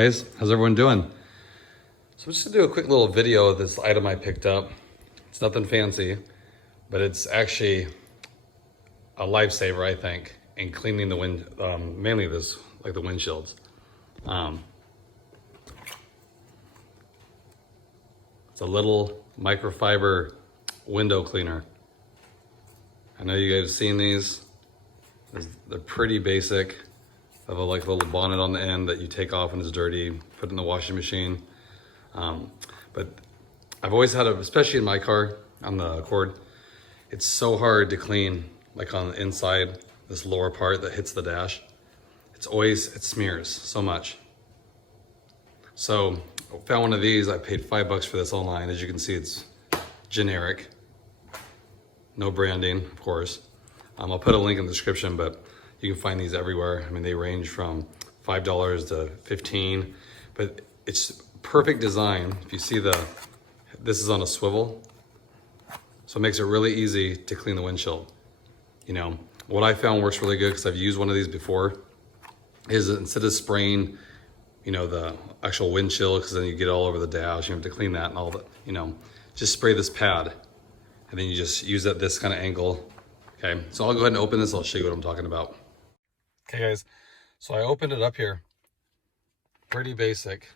guys, how's everyone doing? So I'm just gonna do a quick little video of this item I picked up. It's nothing fancy, but it's actually a lifesaver, I think, in cleaning the wind, mainly this, like the windshields. It's a little microfiber window cleaner. I know you guys have seen these. They're pretty basic. Have a like little bonnet on the end that you take off when it's dirty, put it in the washing machine. But I've always had especially in my car on the Accord, it's so hard to clean, like on the inside, this lower part that hits the dash. It smears so much. So I found one of these. I paid $5 for this online. As you can see, it's generic, no branding, of course. I'll put a link in the description, but you can find these everywhere. I mean, they range from $5 to $15, but it's perfect design. If you see this is on a swivel, so it makes it really easy to clean the windshield. You know, what I found works really good, because I've used one of these before, is instead of spraying, you know, the actual windshield, because then you get all over the dash, you have to clean that and all that, you know, just spray this pad, and then you just use it at this kind of angle. Okay, so I'll go ahead and open this. I'll show you what I'm talking about. Okay guys, so I opened it up here. Pretty basic.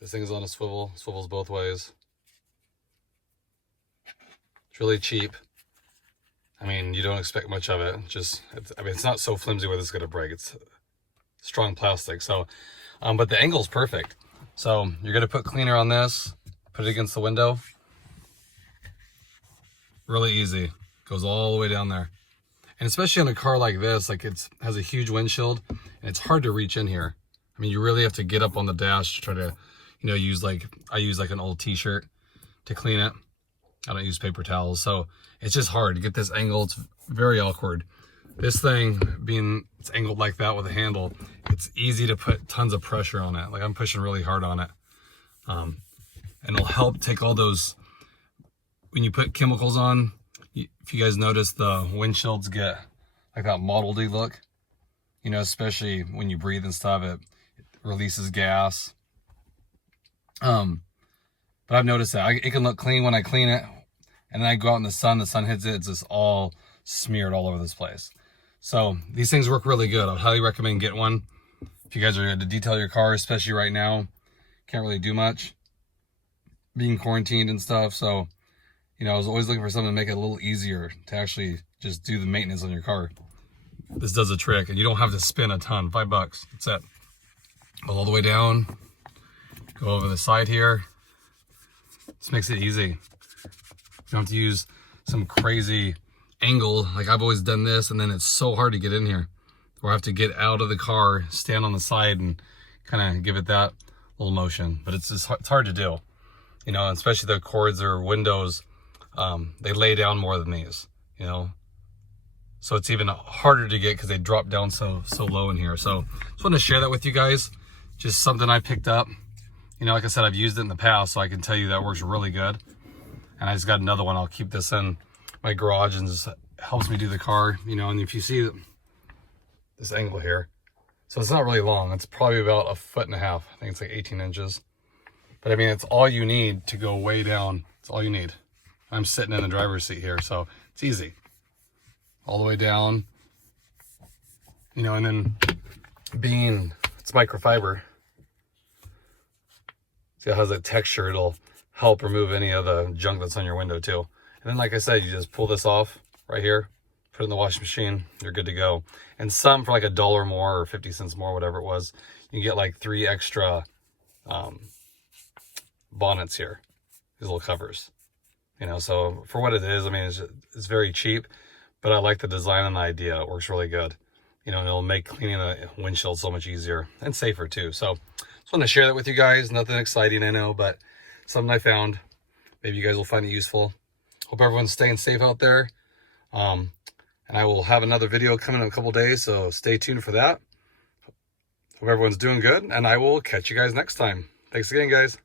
This thing is on a swivel, swivels both ways. It's really cheap. I mean, you don't expect much of it. It's not so flimsy where this is gonna break. It's strong plastic, so, but the angle's perfect. So you're gonna put cleaner on this, put it against the window. Really easy, goes all the way down there. And especially on a car like this, like has a huge windshield, and it's hard to reach in here. I mean, you really have to get up on the dash to try to, you know, I use like an old t-shirt to clean it. I don't use paper towels, so it's just hard to get this angle. It's very awkward. This thing, being it's angled like that with a handle, it's easy to put tons of pressure on it. Like I'm pushing really hard on it. And it'll help take all those, when you put chemicals on, if you guys notice, the windshields get like that mottledy look, you know, especially when you breathe and stuff, it releases gas. But I've noticed that it can look clean when I clean it, and then I go out in the sun hits it, it's just all smeared all over this place. So these things work really good. I'd highly recommend getting one. If you guys are going to detail your car, especially right now, can't really do much, being quarantined and stuff. So, you know, I was always looking for something to make it a little easier to actually just do the maintenance on your car. This does a trick, and you don't have to spin a ton. $5, that's it. All the way down, go over the side here. This makes it easy. You don't have to use some crazy angle. Like I've always done this, and then it's so hard to get in here. Or I have to get out of the car, stand on the side, and kind of give it that little motion. But it's hard to do. You know, especially the Accords or windows, they lay down more than these, you know, so it's even harder to get because they drop down so low in here. So just want to share that with you guys. Just something I picked up. You know, like I said, I've used it in the past, so I can tell you that works really good. And I just got another one. I'll keep this in my garage, and just helps me do the car, you know. And if you see this angle here, so it's not really long. It's probably about 1.5 feet. I think it's like 18 inches. But I mean, it's all you need to go way down. It's all you need. I'm sitting in the driver's seat here, so it's easy. All the way down, you know, and then it's microfiber. See, it has that texture. It'll help remove any of the junk that's on your window too. And then, like I said, you just pull this off right here, put it in the washing machine, you're good to go. And some for like $1 more or 50 cents more, whatever it was, you get like 3 extra bonnets here, these little covers. You know, so for what it is, I mean, it's very cheap, but I like the design and the idea. It works really good. You know, and it'll make cleaning the windshield so much easier and safer too. So just want to share that with you guys. Nothing exciting, I know, but something I found. Maybe you guys will find it useful. Hope everyone's staying safe out there. And I will have another video coming in a couple days, so stay tuned for that. Hope everyone's doing good, and I will catch you guys next time. Thanks again, guys.